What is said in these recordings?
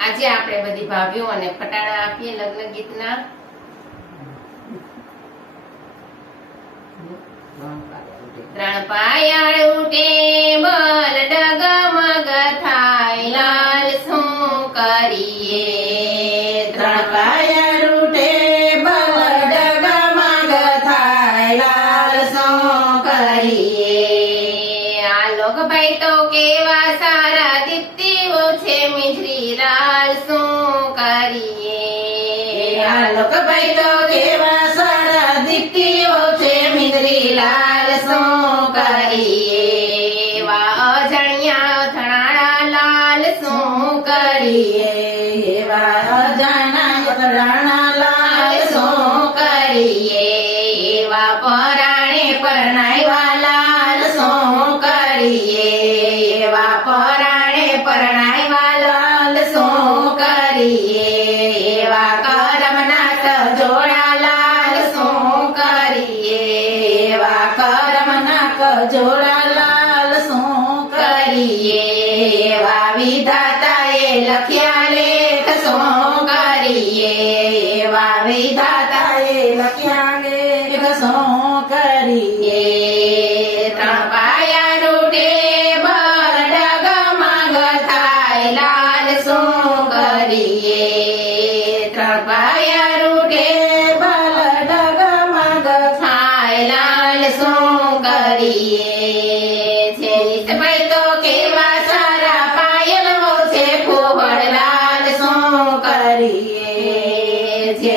આજે આપણે બધી ભાભીઓ અને ફટાડા આપીએ લગ્ન ગીતના. ત્રણ પાયાળ ઉઠે બલ ડગમગ થાય, લાલ શું કરીએ? લાલ શું કરીએ આ લોકભાઈ તો કેવા સારા દીપ્તિઓ છે મિંદરી લાલ શું કરીએ એવા અજાણ્યા અથડાણા લાલ શું કરીએ એવા અજાણા રાણા લાલ શું કરીએ એવા પરાણે પરણાવ્યા લાલ શું કરીએ એવા પરાણે કજોડા લાલ શું કરીએ? એવા દાતાએ લખ્યા લેખ શું કરીએ? એવા વિધાતા તાએ લખ્યા લેખ શું કરીએ? તો કેવા સારા પાયલો છે ફોવડ લાલ શું કરીએ છે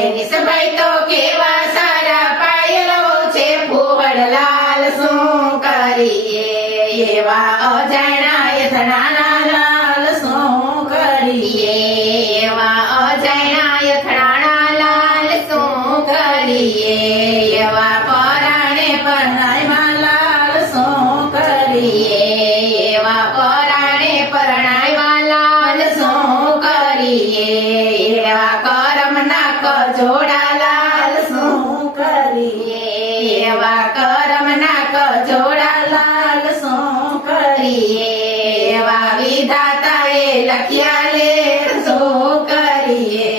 તો કેવા સારા પાયલો છે ફોવડ લાલ, શું કરીએ? એવા અજાણા યથણાના લાલ શું કરમના લાલ શું કરીએ? એવા કરમના કજોડા લાલ શું કરીએ? એવા વિધાતાએ લખ્યા લેખ શું કરીએ?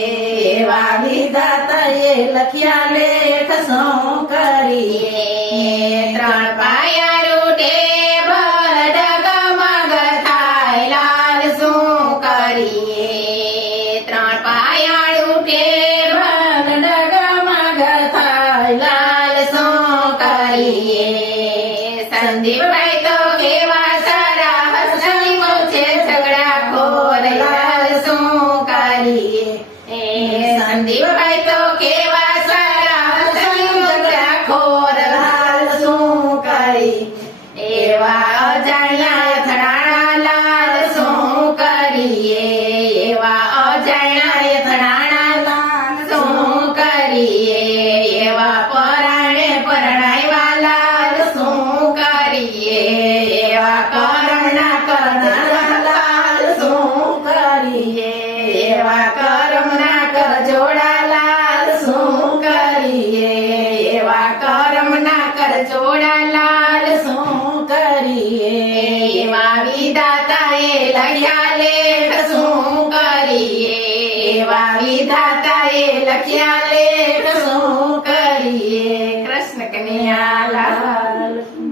એવા વિધાતાએ લખ્યા લેખ શું કરીએ? ત્રણ પાયા સંદીપભાઈ તો કેવા સારા ખોર લાલ શું કરી? એવા અજાણ્યા લખ્યા લેખ શું કરીએ? વાવી દાતાએ લખ્યા લેખ શું કરીએ?